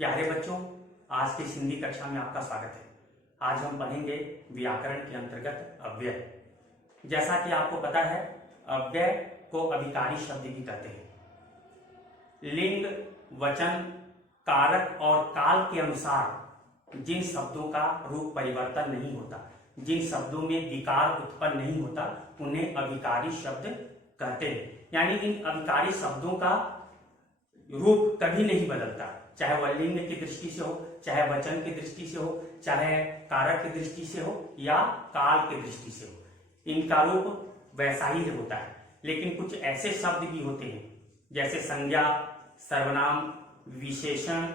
प्यारे बच्चों, आज की हिंदी कक्षा में आपका स्वागत है। आज हम पढ़ेंगे व्याकरण के अंतर्गत अव्यय। जैसा कि आपको पता है, अव्यय को अभिकारी शब्द भी कहते हैं। लिंग, वचन, कारक और काल के अनुसार जिन शब्दों का रूप परिवर्तन नहीं होता, जिन शब्दों में विकार उत्पन्न नहीं होता, उन्हें अभिकारी शब्द कहते हैं। यानी इन अभिकारी शब्दों का रूप कभी नहीं बदलता, चाहे वह लिंग की दृष्टि से हो, चाहे वचन की दृष्टि से हो, चाहे कारक की दृष्टि से हो या काल की दृष्टि से हो, इनका रूप वैसा ही होता है। लेकिन कुछ ऐसे शब्द भी होते हैं जैसे संज्ञा, सर्वनाम, विशेषण।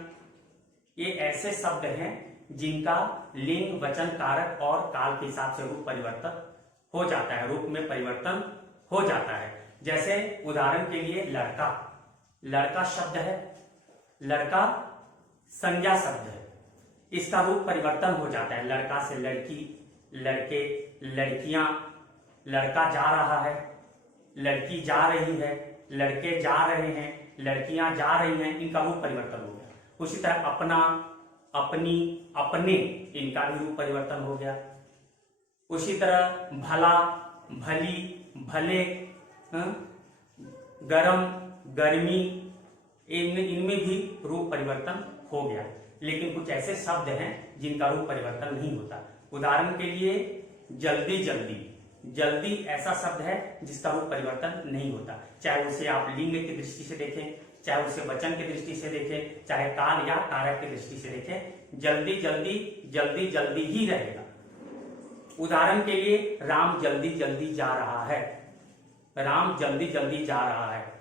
ये ऐसे शब्द हैं जिनका लिंग, वचन, कारक और काल के हिसाब से रूप परिवर्तन हो जाता है, रूप में परिवर्तन हो जाता है। जैसे उदाहरण के लिए लड़का, लड़का शब्द है, लड़का संज्ञा शब्द है, इसका रूप परिवर्तन हो जाता है। लड़का से लड़की, लड़के, लड़कियां, लड़का जा रहा है, लड़की जा रही है, लड़के जा रहे हैं, लड़कियां जा रही हैं, इनका रूप परिवर्तन हो गया। उसी तरह अपना, अपनी, अपने, इनका भी रूप परिवर्तन हो गया। उसी तरह भला, भली, भले, गरम, गर्मी, इनमें भी रूप परिवर्तन हो गया। लेकिन कुछ ऐसे शब्द हैं जिनका रूप परिवर्तन नहीं होता। उदाहरण के लिए जल्दी, जल्दी, जल्दी ऐसा शब्द है जिसका रूप परिवर्तन नहीं होता, चाहे उसे आप लिंग की दृष्टि से देखें, चाहे उसे वचन की दृष्टि से देखें, चाहे काल या कारक की दृष्टि से देखें, जल्दी जल्दी जल्दी जल्दी ही रहेगा। उदाहरण के लिए राम जल्दी जल्दी जा रहा है, राम जल्दी जल्दी जा रहा है,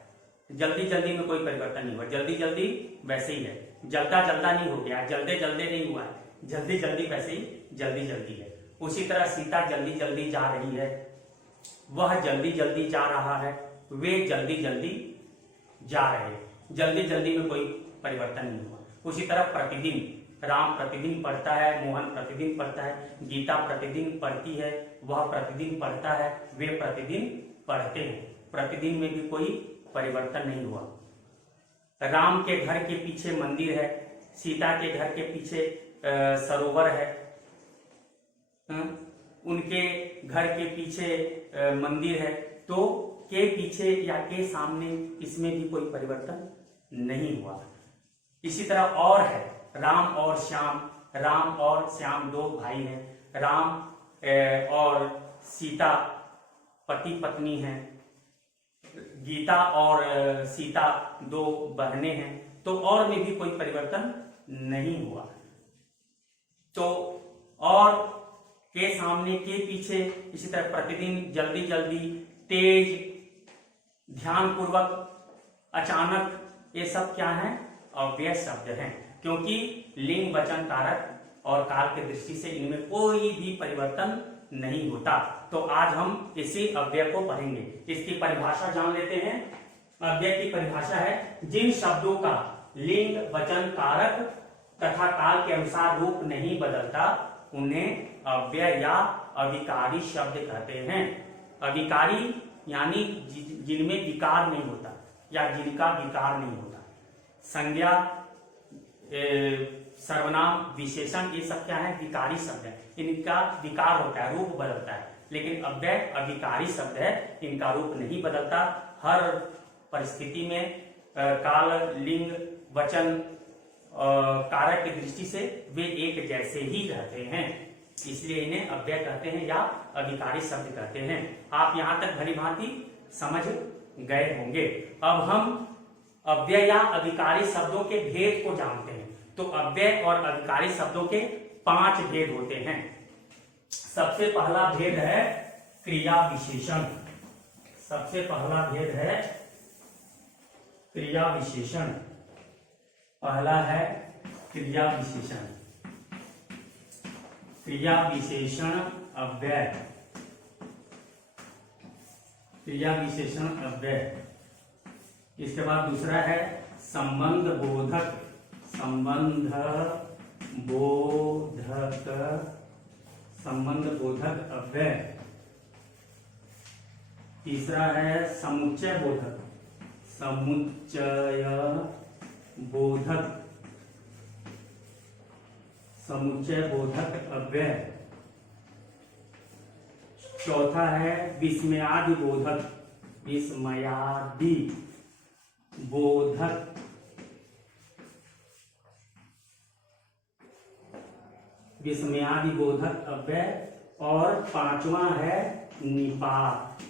जल्दी जल्दी में कोई परिवर्तन नहीं हुआ, जल्दी जल्दी वैसे ही है। जल्दा जल्दा नहीं हो गया, जल्दे जल्दे नहीं हुआ, जल्दी जल्दी वैसे ही जल्दी जल्दी है। उसी तरह सीता जल्दी जल्दी जा रही है, वह जल्दी जल्दी जा रहा है, वे जल्दी जल्दी जा रहे हैं, जल्दी जल्दी में कोई परिवर्तन नहीं हुआ। उसी तरह प्रतिदिन, राम प्रतिदिन पढ़ता है, मोहन प्रतिदिन पढ़ता है, गीता प्रतिदिन पढ़ती है, वह प्रतिदिन पढ़ता है, वे प्रतिदिन पढ़ते हैं, प्रतिदिन में भी कोई परिवर्तन नहीं हुआ। राम के घर के पीछे मंदिर है, सीता के घर के पीछे सरोवर है, उनके घर के पीछे मंदिर है, तो के पीछे या के सामने इसमें भी कोई परिवर्तन नहीं हुआ। इसी तरह और है राम और श्याम, राम और श्याम दो भाई हैं, राम और सीता पति पत्नी हैं, गीता और सीता दो बहनें हैं, तो और में भी कोई परिवर्तन नहीं हुआ। तो और के सामने, के पीछे, इसी तरह प्रतिदिन, जल्दी जल्दी, तेज, ध्यानपूर्वक, अचानक, ये सब क्या है? अव्यय शब्द हैं, क्योंकि लिंग, वचन, कारक और काल की दृष्टि से इनमें कोई भी परिवर्तन नहीं होता। तो आज हम इसी अव्यय को पढ़ेंगे। इसकी परिभाषा जान लेते हैं। अव्यय की परिभाषा है, जिन शब्दों का लिंग, वचन, कारक तथा काल के अनुसार रूप नहीं बदलता, उन्हें अव्यय या अविकारी शब्द कहते हैं। अविकारी यानी जिनमें विकार नहीं होता या जिनका विकार नहीं होता। संज्ञा, सर्वनाम, विशेषण, ये सब क्या है? विकारी शब्द है, इनका विकार होता है, रूप बदलता है। लेकिन अव्यय अविकारी शब्द है, इनका रूप नहीं बदलता। हर परिस्थिति में काल, लिंग, वचन, कारक की दृष्टि से वे एक जैसे ही रहते हैं, इसलिए इन्हें अव्यय कहते हैं या अविकारी शब्द कहते हैं। आप यहां तक भली भांति समझ गए होंगे। अब हम अव्यय या अविकारी शब्दों के भेद को जानते हैं। तो अव्यय और अविकारी शब्दों के 5 भेद होते हैं। सबसे पहला भेद है क्रिया विशेषण। सबसे पहला भेद है क्रिया विशेषण। पहला है क्रिया विशेषण। क्रिया विशेषण अव्यय, क्रिया विशेषण अव्यय। इसके बाद दूसरा है संबंध बोधक, संबंध बोधक, संबंध बोधक अव्यय। तीसरा है समुच्चय बोधक, समुच्चय बोधक समुच्चय बोधक अव्यय। चौथा है विस्मयादि बोधक, विस्मयादि बोधक। विस्मयादि बोधक अव्यय। और पांचवा है निपात।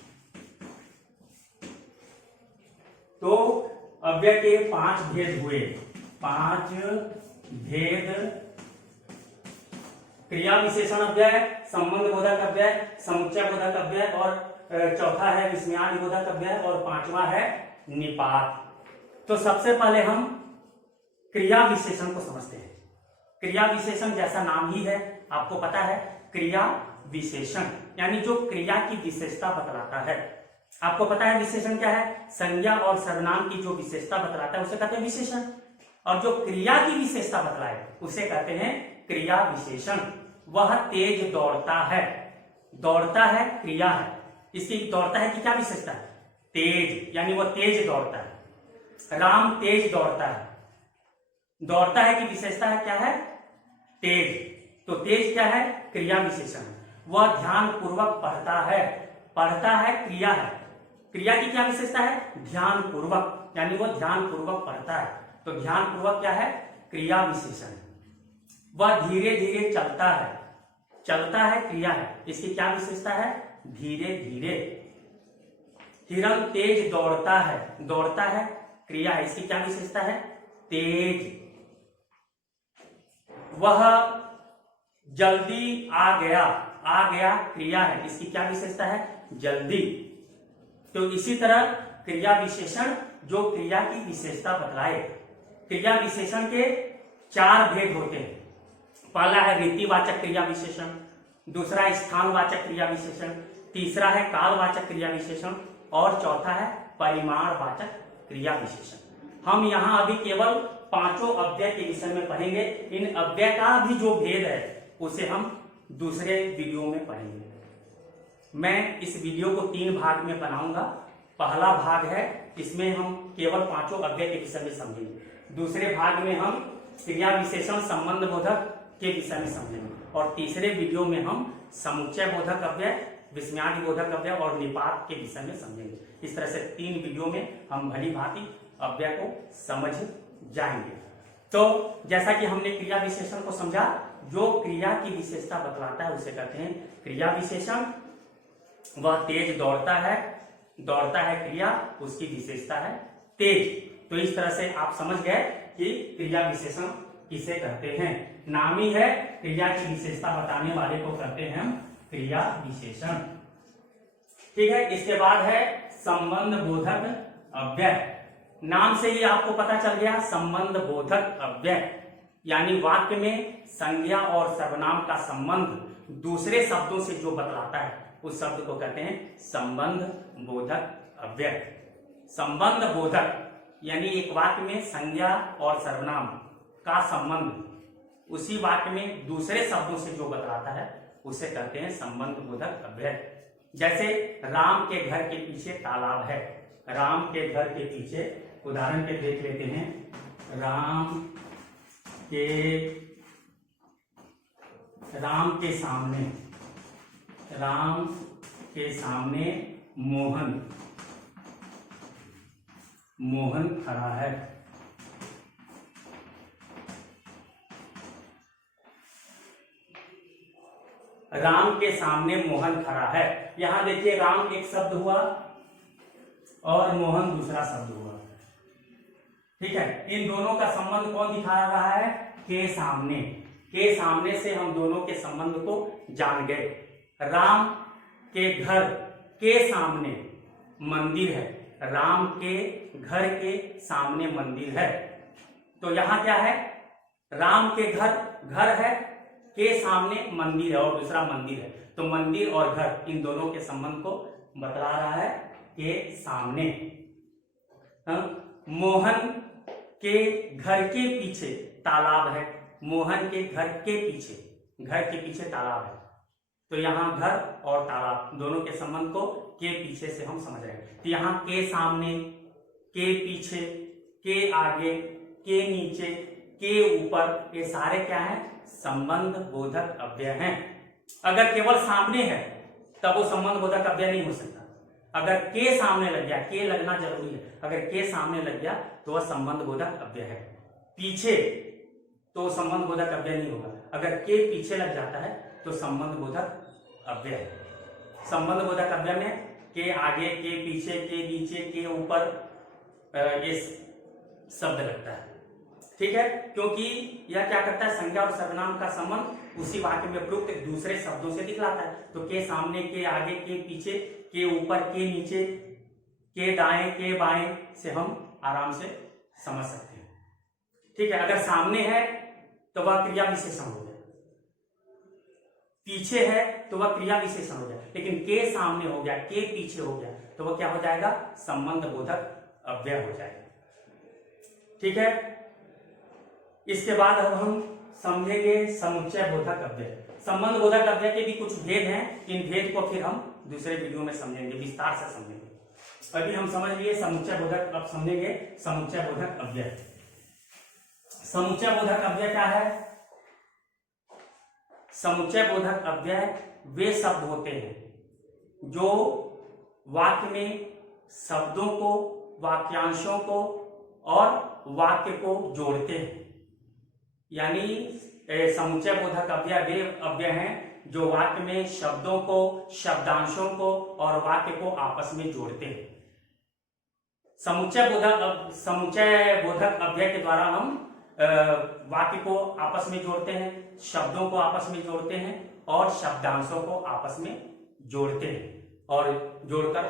तो अव्यय के 5 भेद हुए। 5 भेद: क्रिया विशेषण अव्यय, संबंध बोधक अव्यय, समुच्चय बोधक अव्यय, और चौथा है विस्मयादि बोधक अव्यय, और पांचवा है निपात। तो सबसे पहले हम क्रिया विशेषण को समझते हैं। क्रिया विशेषण जैसा नाम ही है, आपको पता है, क्रिया विशेषण यानी जो क्रिया की विशेषता बतलाता है। आपको पता है विशेषण क्या है? संज्ञा और सर्वनाम की जो विशेषता बतलाता है उसे कहते हैं विशेषण, और जो क्रिया की विशेषता बतलाए उसे कहते हैं क्रिया विशेषण। वह तेज दौड़ता है। दौड़ता है क्रिया है, इसकी दौड़ता है कि क्या विशेषता है? तेज, यानी वह तेज दौड़ता है। राम तेज दौड़ता है। दौड़ता है की विशेषता है क्या है? तेज। तो तेज क्या है? क्रिया विशेषण। वह ध्यान पूर्वक पढ़ता है। पढ़ता है क्रिया है। क्रिया की क्या विशेषता है? ध्यान पूर्वक, यानी वह ध्यान पूर्वक पढ़ता है। तो ध्यान पूर्वक क्या है? क्रिया विशेषण। वह धीरे धीरे चलता है। चलता है क्रिया है, इसकी क्या विशेषता है? धीरे धीरे। हिरण तेज दौड़ता है। दौड़ता है क्रिया है, इसकी क्या विशेषता है? तेज। वह जल्दी आ गया। आ गया क्रिया है, इसकी क्या विशेषता है? जल्दी। तो इसी तरह क्रिया विशेषण जो क्रिया की विशेषता बतलाए। क्रिया विशेषण के 4 भेद होते हैं। पहला है रीतिवाचक क्रिया विशेषण, दूसरा स्थानवाचक क्रिया विशेषण, तीसरा है कालवाचक क्रिया विशेषण, और चौथा है परिमाणवाचक क्रिया विशेषण। हम यहाँ अभी केवल 5 अव्यय के विषय में पढ़ेंगे। इन अव्यय का भी जो भेद है उसे हम दूसरे वीडियो में पढ़ेंगे। मैं इस वीडियो को 3 भाग में बनाऊंगा। पहला भाग है, इसमें हम केवल 5 अव्यय के विषय में समझेंगे। दूसरे भाग में हम क्रिया विशेषण संबंध बोधक के विषय में समझेंगे, और तीसरे वीडियो में हम समुच्चय बोधक अव्यय, विस्मयादि बोधक अव्यय और निपात के विषय में समझेंगे। इस तरह से 3 वीडियो में हम भली भांति अव्यय को समझ जाएंगे। तो जैसा कि हमने क्रिया विशेषण को समझा, जो क्रिया की विशेषता बतलाता है उसे कहते हैं क्रिया विशेषण। वह तेज दौड़ता है। दौड़ता है क्रिया, उसकी विशेषता है तेज। तो इस तरह से आप समझ गए कि क्रिया विशेषण किसे कहते हैं। नामी है, क्रिया की विशेषता बताने वाले को कहते हैं हम क्रिया विशेषण। ठीक है। इसके बाद है संबंध बोधक अव्यय। नाम से ही आपको पता चल गया, संबंध बोधक अव्यय यानी वाक्य में संज्ञा और सर्वनाम का संबंध दूसरे शब्दों से जो बतलाता है उस शब्द को कहते हैं संबंध बोधक अव्यय। संबंध बोधक यानी एक वाक्य में संज्ञा और सर्वनाम का संबंध उसी वाक्य में दूसरे शब्दों से जो बतलाता है उसे कहते हैं संबंध बोधक अव्यय। जैसे राम के घर के पीछे तालाब है। राम के घर के पीछे, उदाहरण के देख लेते हैं। राम के सामने मोहन खड़ा है। राम के सामने मोहन खड़ा है। यहां देखिए, राम एक शब्द हुआ और मोहन दूसरा शब्द हुआ। ठीक है। इन दोनों का संबंध कौन दिखा रहा है? के सामने। के सामने से हम दोनों के संबंध को जान गए। राम के घर के सामने मंदिर है। राम के घर के सामने मंदिर है। तो यहां क्या है? राम के घर है, के सामने मंदिर है और दूसरा मंदिर है। तो मंदिर और घर, इन दोनों के संबंध को बतला रहा है के सामने। मोहन के घर के पीछे तालाब है। मोहन के घर के पीछे तालाब है। तो यहाँ घर और तालाब दोनों के संबंध को के पीछे से हम समझ रहे हैं। तो यहाँ के सामने, के पीछे, के आगे, के नीचे, के ऊपर, ये सारे क्या हैं? संबंध बोधक अव्यय हैं। अगर केवल सामने है तब वो संबंध बोधक अव्यय नहीं हो सकता। अगर के सामने लग गया, के लगना जरूरी है, अगर के सामने लग गया तो वह संबंध बोधक अव्यय है। पीछे तो संबंध बोधक अव्यय नहीं होगा। अगर के पीछे लग जाता है तो संबंध बोधक अव्यय है। संबंध बोधक अव्यय में के आगे, के पीछे, के नीचे, के ऊपर ये शब्द लगता है। ठीक है, क्योंकि यह क्या करता है? संज्ञा और सर्वनाम का संबंध उसी वाक्य में प्रयुक्त दूसरे शब्दों से दिखलाता है। तो के सामने, के आगे, के पीछे, के ऊपर, के नीचे, के दाएं, के बाएं से हम आराम से समझ सकते हैं। ठीक है, अगर सामने है तो वह क्रिया विशेषण हो गया, पीछे है तो वह क्रिया विशेषण हो गया, लेकिन के सामने हो गया, के पीछे हो गया तो वह क्या हो जाएगा? संबंध बोधक अव्यय हो जाएगा। ठीक है, इसके बाद अब हम समझेंगे समुच्चय बोधक अव्यय। संबंध बोधक अव्यय के भी कुछ भेद हैं, इन भेद को फिर हम दूसरे वीडियो में समझेंगे, विस्तार से समझेंगे। अभी हम समझ लिए समुच्चय बोधक, अब समझेंगे समुच्चय बोधक अव्यय। समुच्चय बोधक अव्यय क्या है? समुच्चय बोधक अव्यय वे शब्द होते हैं जो वाक्य में शब्दों को, वाक्यांशों को और वाक्य को जोड़ते हैं। यानी समुच्चय बोधक अव्यय वे अव्यय हैं जो वाक्य में शब्दों को, शब्दांशों को और वाक्य को आपस में जोड़ते हैं। समुच्चय बोधक अव्यय के द्वारा हम वाक्य को आपस में जोड़ते हैं, शब्दों को आपस में जोड़ते हैं और शब्दांशों को आपस में जोड़ते हैं और जोड़कर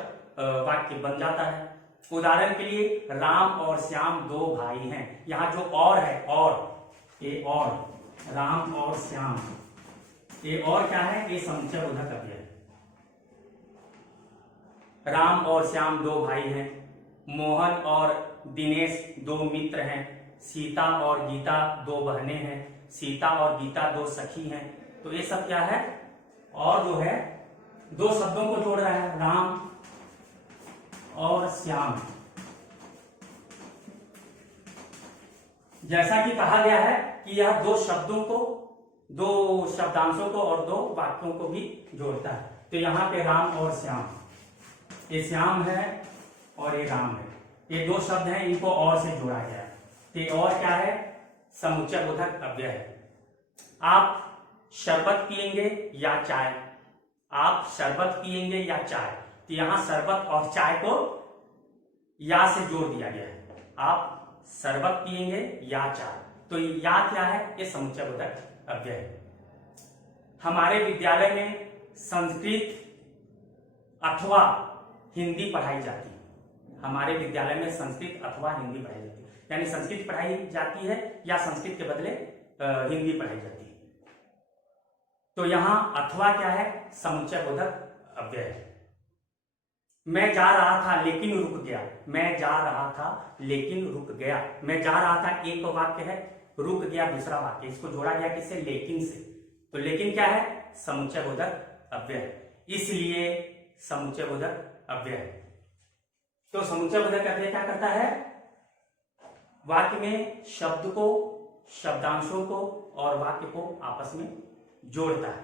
वाक्य बन जाता है। उदाहरण के लिए राम और श्याम दो भाई हैं। यहाँ जो और है, और ये और, राम और श्याम, ये और क्या है? ये समुच्चय बोधक अव्यय है। राम और श्याम दो भाई हैं, मोहन और दिनेश दो मित्र हैं, सीता और गीता दो बहनें हैं, सीता और गीता दो सखी हैं। तो ये सब क्या है? और जो है दो शब्दों को जोड़ रहा है, राम और श्याम। जैसा कि कहा गया है कि यह दो शब्दों को, दो शब्दांशों को और दो वाक्यों को भी जोड़ता है। तो यहाँ पे राम और श्याम, ये श्याम है और ये राम है, ये दो शब्द हैं, इनको और से जोड़ा गया है। तो ये और क्या है? समुच्चय बोधक अव्यय है। आप शरबत पिएंगे या चाय, आप शरबत पिएंगे या चाय, तो यहां शरबत और चाय को या से जोड़ दिया गया है। आप शरबत पिएंगे या चाय, तो या क्या है? ये समुच्चय बोधक अव्यय है। हमारे विद्यालय में संस्कृत अथवा हिंदी पढ़ाई जाती है। हमारे विद्यालय में संस्कृत अथवा हिंदी पढ़ाई जाती है, यानी संस्कृत पढ़ाई जाती है या संस्कृत के बदले हिंदी पढ़ाई जाती है। तो यहां अथवा क्या है? समुच्चय बोधक अव्यय है। मैं जा रहा था लेकिन रुक गया, मैं जा रहा था लेकिन रुक गया। मैं जा रहा था एक वाक्य है, रुक गया दूसरा वाक्य, इसको जोड़ा गया किससे? लेकिन से। तो लेकिन क्या है? समुच्चय बोधक अव्यय है, इसलिए समुच्चय बोधक अव्यय है। तो समुच्चय बोधक अव्यय क्या करता है? वाक्य में शब्द को, शब्दांशों को और वाक्य को आपस में जोड़ता है।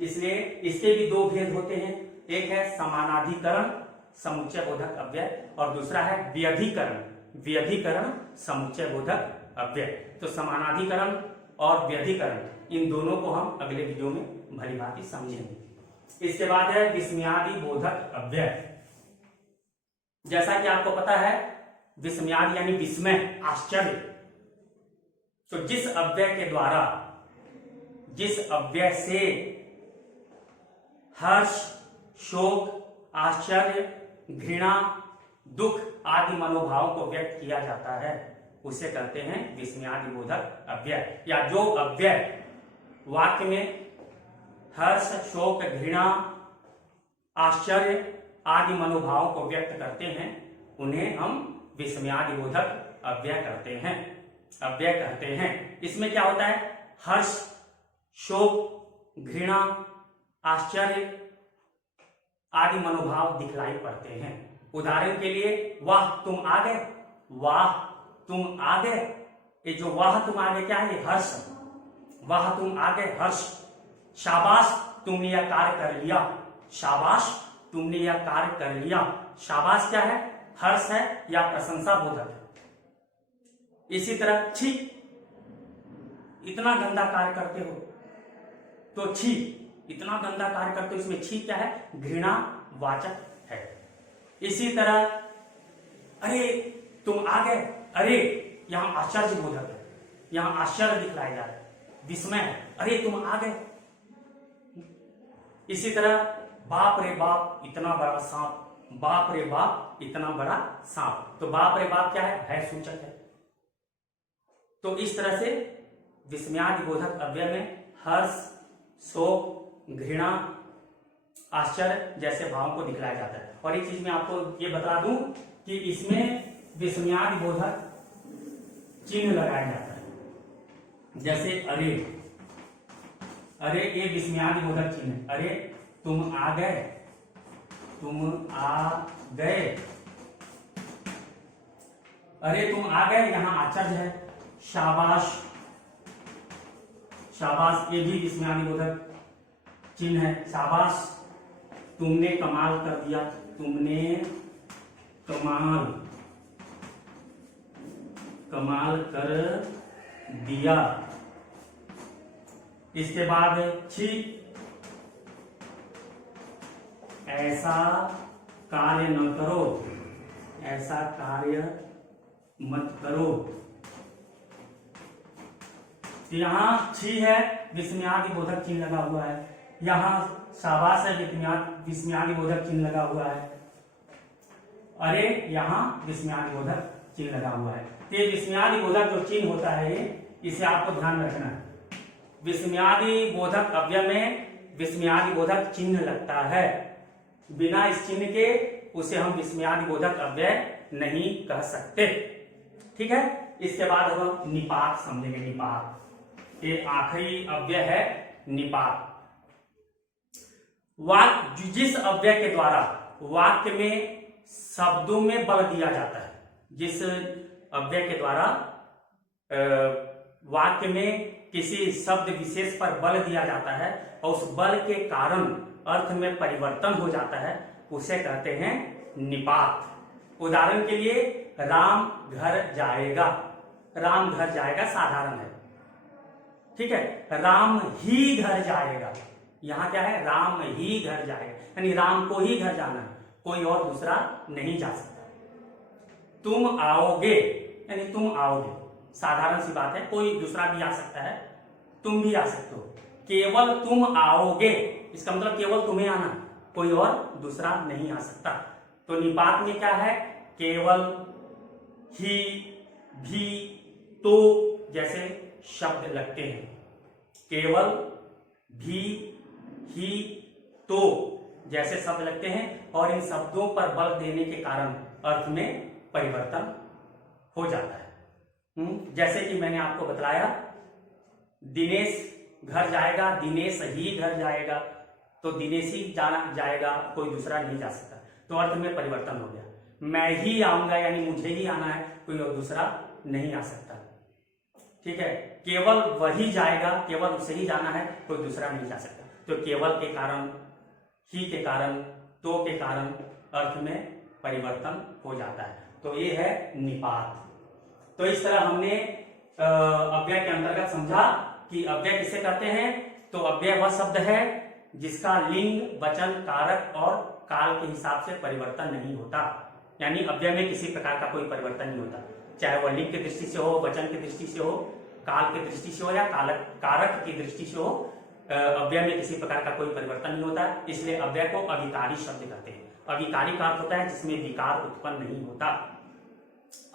इसलिए इसके भी दो भेद होते हैं, एक है समानाधिकरण समुच्चय बोधक अव्यय और दूसरा है व्यधिकरण, व्यधिकरण समुच्चय बोधक अव्यय। तो समानाधिकरण और व्यधिकरण, इन दोनों को हम अगले वीडियो में भली भांति समझेंगे। इसके बाद है विस्मयादि बोधक अव्यय। जैसा कि आपको पता है, विस्मयादि यानी विस्मय, आश्चर्य। तो जिस अव्यय के द्वारा, जिस अव्यय से हर्ष, शोक, आश्चर्य, घृणा, दुख आदि मनोभावों को व्यक्त किया जाता है, उसे कहते हैं विस्मयादि बोधक अव्यय। या जो अव्यय वाक्य में हर्ष, शोक, घृणा, आश्चर्य आदि मनोभावों को व्यक्त करते हैं, उन्हें हम विस्मयादि बोधक अव्यय करते हैं, अव्यय कहते हैं। इसमें क्या होता है? हर्ष, शोक, घृणा, आश्चर्य आदि मनोभाव दिखलाई पड़ते हैं। उदाहरण के लिए, वाह तुम आ गए, वाह तुम आ गए, ये जो वह तुम आगे क्या है, ये हर्ष। वह तुम आगे हर्ष। शाबाश तुमने यह कार्य कर लिया। शाबाश तुमने यह कार्य कर लिया। शाबाश क्या है, हर्ष है या प्रशंसा बोधक है। इसी तरह छी, इतना गंदा कार्य करते हो, तो छी, इतना गंदा कार्य करते हो, इसमें छी क्या है, घृणा वाचक है। इसी तरह अरे तुम आ गए, अरे यहां आश्चर्य बोधक है, यहां आश्चर्य दिखलाया जा रहा है, विस्मय है, अरे तुम आ गए। इसी तरह बाप रे बाप इतना बड़ा सांप, बाप रे बाप इतना बड़ा सांप, तो बाप रे बाप क्या है, भय सूचक है। तो इस तरह से विस्मयादि बोधक अव्यय में हर्ष, शोक, घृणा, आश्चर्य जैसे भावों को दिखलाया जाता है। और एक चीज मैं आपको ये बता दूं कि इसमें विस्मयादि बोधक चिन्ह लगाया जाता है। जैसे अरे, अरे ये विस्मयादि बोधक चिन्ह है। अरे तुम आ गए, तुम आ गए, अरे तुम आ गए, यहां आश्चर्य है। शाबाश, शाबाश ये भी विस्मयादि बोधक चिन्ह है। शाबाश तुमने कमाल कर दिया, तुमने कमाल कर दिया। इसके बाद छी, ऐसा कार्य न करो, ऐसा कार्य मत करो। यहां छी है, विस्मयादि बोधक चिन्ह लगा हुआ है। यहां शाबाश है, विस्मयादि बोधक चिन्ह लगा हुआ है। अरे यहां विस्मयादि बोधक चिन्ह लगा हुआ है। ये विस्मयादि बोधक जो चिन्ह होता है, इसे आपको ध्यान रखना है। विस्मयादि बोधक अव्यय में विस्मयादि बोधक चिन्ह लगता है। बिना इस चिन्ह के उसे हम विस्मयादि बोधक अव्यय नहीं कह सकते। ठीक है, इसके बाद हम निपात समझेंगे। निपात ये आखिरी अव्यय है, निपात। वाक्य, जिस अव्यय के द्वारा वाक्य में शब्दों में बल दिया जाता है, जिस अव्यय के द्वारा वाक्य में किसी शब्द विशेष पर बल दिया जाता है और उस बल के कारण अर्थ में परिवर्तन हो जाता है, उसे कहते हैं निपात। उदाहरण के लिए राम घर जाएगा, राम घर जाएगा साधारण है, ठीक है। राम ही घर जाएगा, यहां क्या है, राम ही घर जाएगा, यानी राम को ही घर जाना है, कोई और दूसरा नहीं जा सकता। तुम आओगे यानी तुम आओगे, साधारण सी बात है, कोई दूसरा भी आ सकता है, तुम भी आ सकते हो। केवल तुम आओगे, इसका मतलब केवल तुम्हें आना, कोई और दूसरा नहीं आ सकता। तो निपात में क्या है, केवल, ही, भी, तो जैसे शब्द लगते हैं। केवल, भी, ही, तो जैसे शब्द लगते हैं और इन शब्दों पर बल देने के कारण अर्थ में परिवर्तन हो जाता है। जैसे कि मैंने आपको बतलाया, दिनेश घर जाएगा, दिनेश ही घर जाएगा, तो दिनेश ही जाएगा, कोई दूसरा नहीं जा सकता, तो अर्थ में परिवर्तन हो गया। मैं ही आऊंगा यानी मुझे ही आना है, कोई और दूसरा नहीं आ सकता, ठीक है। केवल वही जाएगा, केवल उसे ही जाना है, कोई दूसरा नहीं जा सकता। तो केवल के कारण, ही के कारण, तो के कारण अर्थ में परिवर्तन हो जाता है। तो ये है निपात। तो इस तरह हमने अव्यय के अंतर्गत समझा कि अव्यय किसे कहते हैं। तो अव्यय वह शब्द है जिसका लिंग, वचन, कारक और काल के हिसाब से परिवर्तन नहीं होता, यानी अव्यय में किसी प्रकार का कोई परिवर्तन नहीं होता, चाहे वह लिंग की दृष्टि से हो, वचन की दृष्टि से हो, काल की दृष्टि से हो या कारक की दृष्टि से हो, अव्यय में किसी प्रकार का कोई परिवर्तन नहीं होता। इसलिए अव्यय को अविकारी शब्द कहते हैं। अविकारी का अर्थ होता है जिसमें विकार उत्पन्न नहीं होता।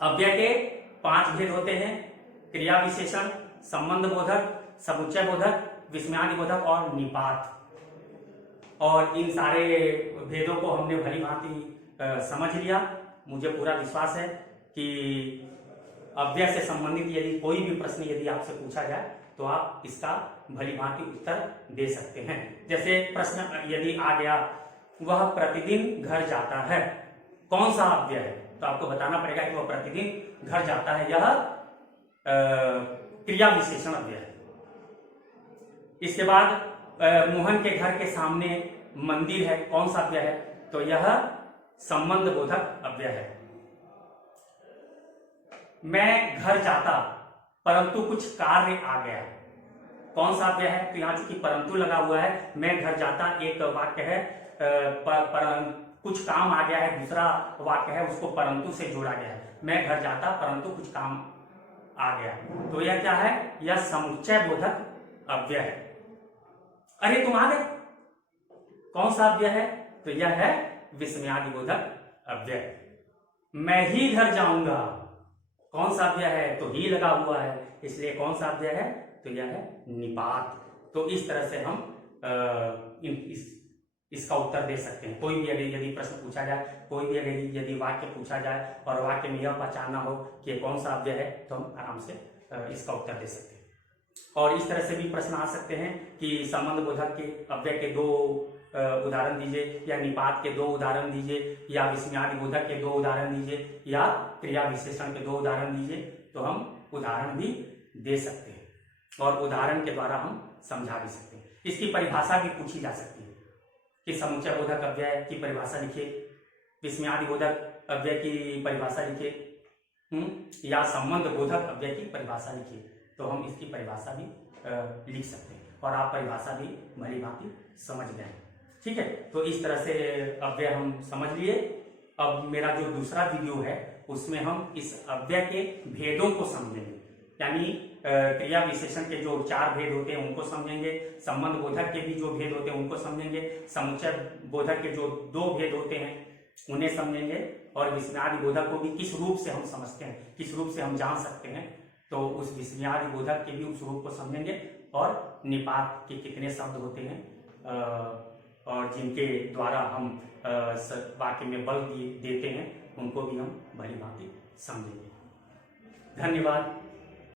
अव्यय के 5 भेद होते हैं, क्रिया विशेषण, संबंध बोधक, समुच्चय बोधक, विस्मयादि बोधक और निपात। और इन सारे भेदों को हमने भली भांति समझ लिया। मुझे पूरा विश्वास है कि अव्यय से संबंधित यदि कोई भी प्रश्न यदि आपसे पूछा जाए तो आप इसका भली भांति उत्तर दे सकते हैं। जैसे प्रश्न यदि आ गया, वह प्रतिदिन घर जाता है, कौन सा अव्यय है, तो आपको बताना पड़ेगा कि वह प्रतिदिन घर जाता है। यह क्रिया विशेषण अव्यय है। इसके बाद मोहन के घर के सामने मंदिर है, कौन सा अव्यय है? तो यह संबंध बोधक अव्यय है। मैं घर जाता परंतु कुछ कार्य आ गया, कौन सा अव्यय है? तो यहाँ चूंकि परंतु लगा हुआ है, मैं घर जाता एक वाक्य है, कुछ काम आ गया है दूसरा वाक्य है, उसको परंतु से जोड़ा गया है। मैं घर जाता परंतु कुछ काम आ गया, तो यह क्या है? यह समुच्चय बोधक अव्यय है। अरे तुम आ गए, कौन सा अव्यय है? तो यह है विस्मयादि बोधक अव्यय। मैं ही घर जाऊंगा, कौन सा अव्यय है? तो ही लगा हुआ है, इसलिए कौन सा अव्यय है? तो यह है निपात। तो इस तरह से हम इसका उत्तर दे सकते हैं। कोई भी यदि प्रश्न पूछा जाए, कोई भी यदि वाक्य पूछा जाए और वाक्य में यह पहचानना हो कि कौन सा अव्यय है, तो हम आराम से इसका उत्तर दे सकते हैं। और इस तरह से भी प्रश्न आ सकते हैं कि संबंध बोधक के अव्यय के 2 उदाहरण दीजिए, या निपात के 2 उदाहरण दीजिए, या विस्मयादि बोधक के 2 उदाहरण दीजिए, या क्रिया विशेषण के 2 उदाहरण दीजिए। तो हम उदाहरण भी दे सकते हैं और उदाहरण के द्वारा हम समझा भी सकते हैं। इसकी परिभाषा भी पूछी जा सकती है कि समुच्चय बोधक अव्यय की परिभाषा लिखिए, विस्मयादि बोधक अव्यय की परिभाषा लिखिए, या संबंध बोधक अव्यय की परिभाषा लिखिए। तो हम इसकी परिभाषा भी लिख सकते हैं और आप परिभाषा भी भली भांति समझ गए। ठीक है, तो इस तरह से अव्यय हम समझ लिए। अब मेरा जो दूसरा वीडियो है उसमें हम इस अव्यय के भेदों को समझेंगे, यानी क्रिया विशेषण के जो 4 भेद होते हैं उनको समझेंगे, संबंध बोधक के भी जो भेद होते हैं उनको समझेंगे, समुच्चय बोधक के जो 2 भेद होते हैं उन्हें समझेंगे, और विस्मयादि बोधक को भी किस रूप से हम समझते हैं, किस रूप से हम जान सकते हैं, तो उस विस्मयादि बोधक के भी उस रूप को समझेंगे, और निपात के कितने शब्द होते हैं और जिनके द्वारा हम वाक्य में बल देते हैं उनको भी हम भली भांति समझेंगे। धन्यवाद।